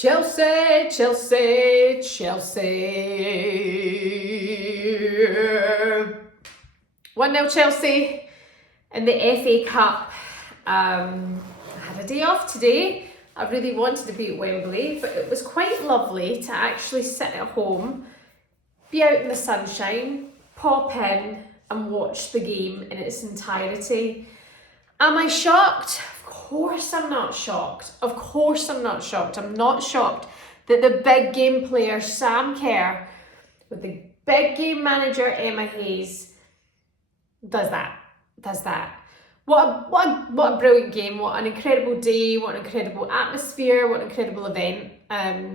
Chelsea, Chelsea, Chelsea. 1-0 Chelsea in the FA Cup. I had a day off today. I really wanted to be at Wembley, but it was quite lovely to actually sit at home, be out in the sunshine, pop in and watch the game in its entirety. Am I shocked? Of course I'm not shocked. Of course I'm not shocked. I'm not shocked that the big game player Sam Kerr with the big game manager Emma Hayes does that. What a brilliant game, what an incredible day, what an incredible atmosphere, what an incredible event.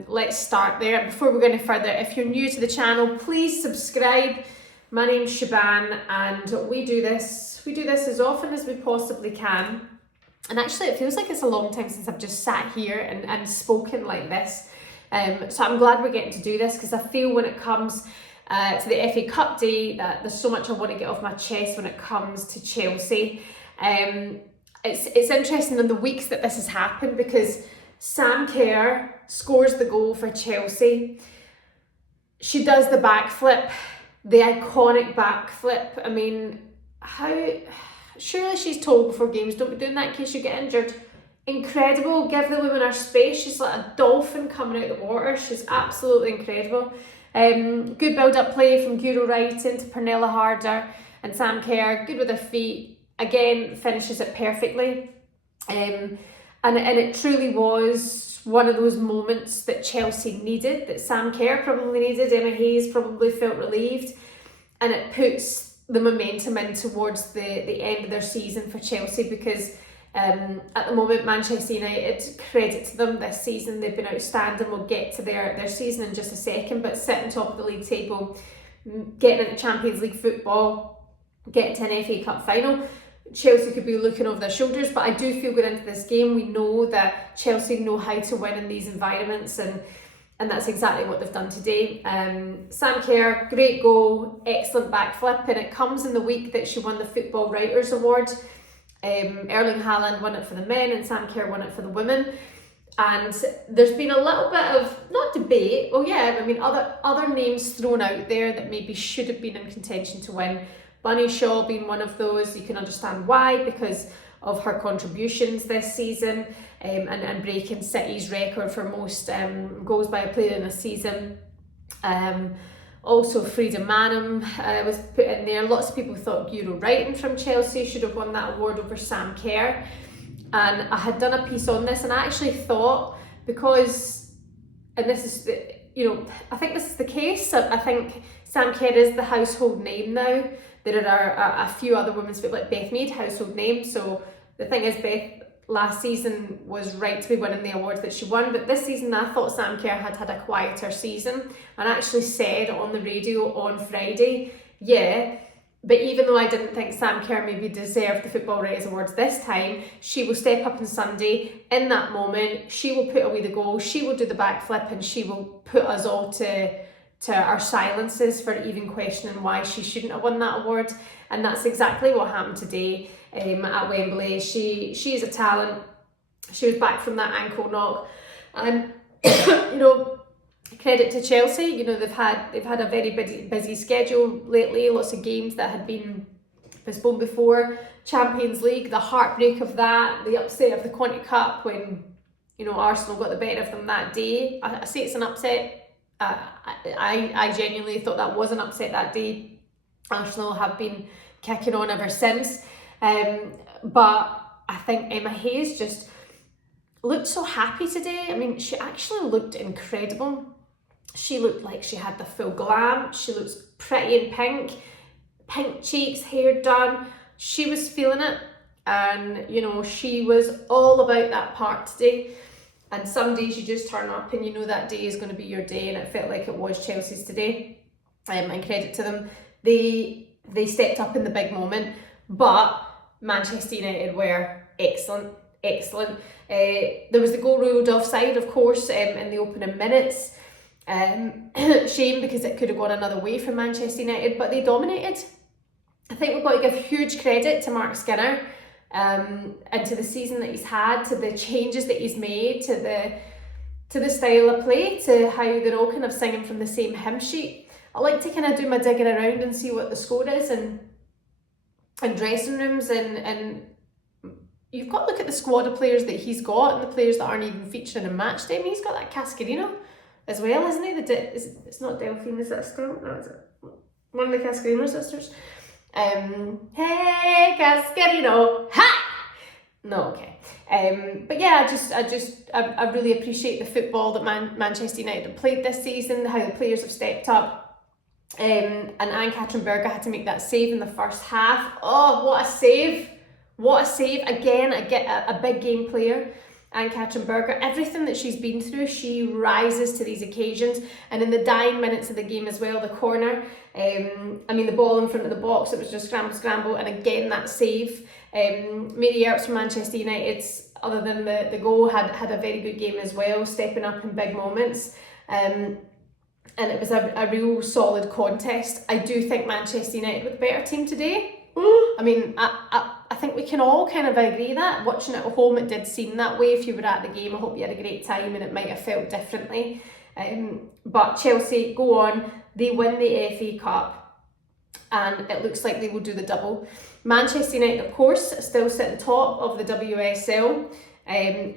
Let's start there. Before we go any further, if you're new to the channel, please subscribe. My name's Shaban and we do this as often as we possibly can. And actually it feels like it's a long time since I've just sat here and spoken like this. So I'm glad we're getting to do this because I feel when it comes to the FA Cup day that there's so much I want to get off my chest when it comes to Chelsea. It's interesting in the weeks that this has happened because Sam Kerr scores the goal for Chelsea. She does the backflip, the iconic backflip. I mean, surely she's told before games, don't be doing that in case you get injured. Incredible, give the woman her space. She's like a dolphin coming out of the water. She's absolutely incredible. Good build-up play from Guro right into Penille Harder and Sam Kerr, good with her feet. Again, finishes it perfectly. And it truly was one of those moments that Chelsea needed, that Sam Kerr probably needed, Emma Hayes probably felt relieved, and it puts the momentum in towards the end of their season for Chelsea because at the moment Manchester United, credit to them this season, they've been outstanding. We'll get to their season in just a second, but sitting top of the league table, getting into Champions League football, getting to an FA Cup final, Chelsea could be looking over their shoulders. But I do feel going into this game, we know that Chelsea know how to win in these environments, and that's exactly what they've done today. Sam Kerr, great goal, excellent backflip, and it comes in the week that she won the Football Writers Award. Erling Haaland won it for the men and Sam Kerr won it for the women. And there's been a little bit of, not debate, well yeah, I mean other names thrown out there that maybe should have been in contention to win. Bunny Shaw being one of those. You can understand why, because of her contributions this season and breaking City's record for most goals by a player in a season. Also Frida Manum was put in there. Lots of people thought Guro Wrighton from Chelsea should have won that award over Sam Kerr. And I had done a piece on this and I actually thought, because, and this is, I think this is the case, I think Sam Kerr is the household name now. There are a few other women's football, like Beth Mead, household name. So the thing is, Beth last season was right to be winning the awards that she won, but this season I thought Sam Kerr had a quieter season, and I actually said on the radio on Friday, yeah, but even though I didn't think Sam Kerr maybe deserved the Football Writers Awards this time, she will step up on Sunday in that moment, she will put away the goal, she will do the backflip, and she will put us all to our silences for even questioning why she shouldn't have won that award. And that's exactly what happened today at Wembley. She is a talent. She was back from that ankle knock, and credit to Chelsea. They've had a very busy schedule lately. Lots of games that had been postponed before. Champions League, the heartbreak of that, the upset of the Conti Cup when Arsenal got the better of them that day. I say it's an upset. I genuinely thought that was an upset that day. Arsenal have been kicking on ever since. But I think Emma Hayes just looked so happy today. I mean, she actually looked incredible. She looked like she had the full glam. She looks pretty in pink cheeks, hair done. She was feeling it. And, she was all about that part today. And some days you just turn up and that day is going to be your day, and it felt like it was Chelsea's today. And credit to them. They stepped up in the big moment, but Manchester United were excellent. There was the goal ruled offside, of course, in the opening minutes. Shame because it could have gone another way for Manchester United, but they dominated. I think we've got to give huge credit to Mark Skinner and to the season that he's had, to the changes that he's made, to to the style of play, to how they're all kind of singing from the same hymn sheet. I like to kind of do my digging around and see what the score is and dressing rooms, and you've got to look at the squad of players that he's got and the players that aren't even featuring in match day. I mean, he's got that Cascarino as well, isn't he? It's not Delphine, is it still? No, is it? One of the Cascarino sisters. Hey Cascarino, ha! No, okay. But yeah, I really appreciate the football that Manchester United have played this season, how the players have stepped up. And Ann-Katrin Berger had to make that save in the first half. Oh, what a save! What a save. Again, a big game player. Ann-Katrin Berger, everything that she's been through, she rises to these occasions. And in the dying minutes of the game as well, the corner, the ball in front of the box, it was just scramble, and again that save. Mary Earps from Manchester United, other than the goal, had a very good game as well, stepping up in big moments. And it was a real solid contest. I do think Manchester United were the better team today. I mean, I think we can all kind of agree that. Watching it at home, it did seem that way. If you were at the game, I hope you had a great time and it might have felt differently. But Chelsea go on, they win the FA Cup, and it looks like they will do the double. Manchester United, of course, still sit at the top of the WSL.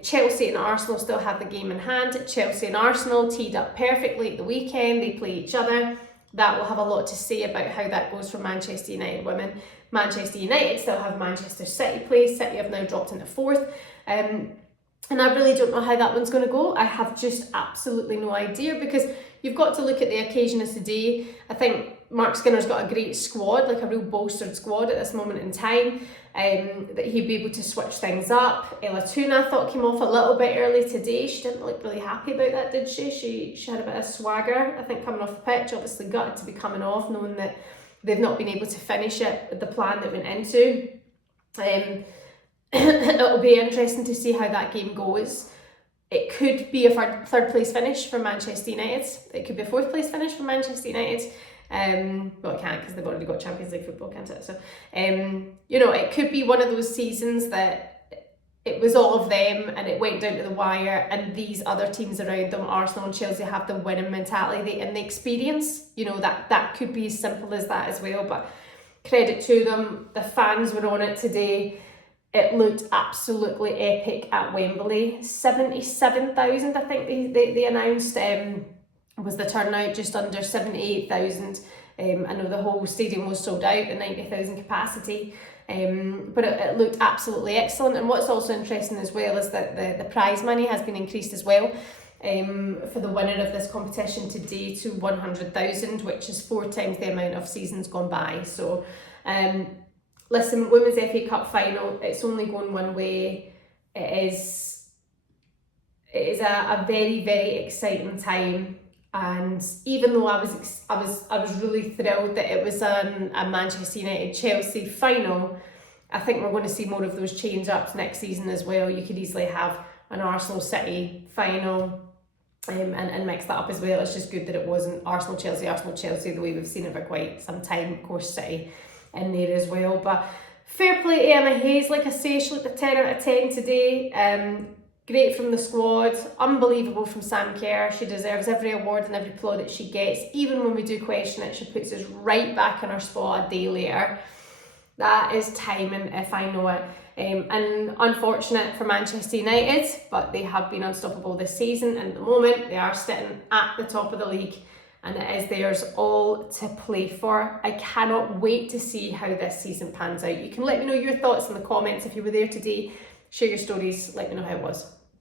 Chelsea and Arsenal still have the game in hand. Chelsea and Arsenal teed up perfectly at the weekend. They play each other. That will have a lot to say about how that goes for Manchester United women. Manchester United still have Manchester City play. City have now dropped into fourth. And I really don't know how that one's going to go. I have just absolutely no idea, because you've got to look at the occasion as today. I think Mark Skinner's got a great squad, like a real bolstered squad at this moment in time, that he'd be able to switch things up. Ella Toona, I thought, came off a little bit early today. She didn't look really happy about that, did she? She had a bit of swagger, I think, coming off the pitch. Obviously gutted to be coming off, knowing that they've not been able to finish it with the plan that went into. It'll be interesting to see how that game goes. It could be a third place finish for Manchester United. It could be a fourth place finish for Manchester United. Well, it can't, because they've already got Champions League football, can't it? So, it could be one of those seasons that it was all of them and it went down to the wire, and these other teams around them, Arsenal and Chelsea, have the winning mentality and the experience. That could be as simple as that as well. But credit to them, the fans were on it today. It looked absolutely epic at Wembley. 77,000, I think they announced, was the turnout, just under 78,000. I know the whole stadium was sold out, the 90,000 capacity. But it looked absolutely excellent. And what's also interesting as well is that the prize money has been increased as well, for the winner of this competition today to 100,000, which is 4 times the amount of seasons gone by. So, listen, Women's FA Cup final, it's only going one way. It is a very, very exciting time. And even though I was really thrilled that it was a Manchester United Chelsea final, I think we're going to see more of those change ups next season as well. You could easily have an Arsenal City final, and mix that up as well. It's just good that it wasn't Arsenal Chelsea the way we've seen it for quite some time. Of course, City in there as well. But fair play to Emma Hayes, like I say, she looked a 10 out of 10 today. Great from the squad, unbelievable from Sam Kerr. She deserves every award and every plaudit she gets. Even when we do question it, she puts us right back in our spot a day later. That is timing, if I know it. And unfortunate for Manchester United, but they have been unstoppable this season, and at the moment they are sitting at the top of the league, and it is theirs all to play for. I cannot wait to see how this season pans out. You can let me know your thoughts in the comments if you were there today. Share your stories, let me know how it was.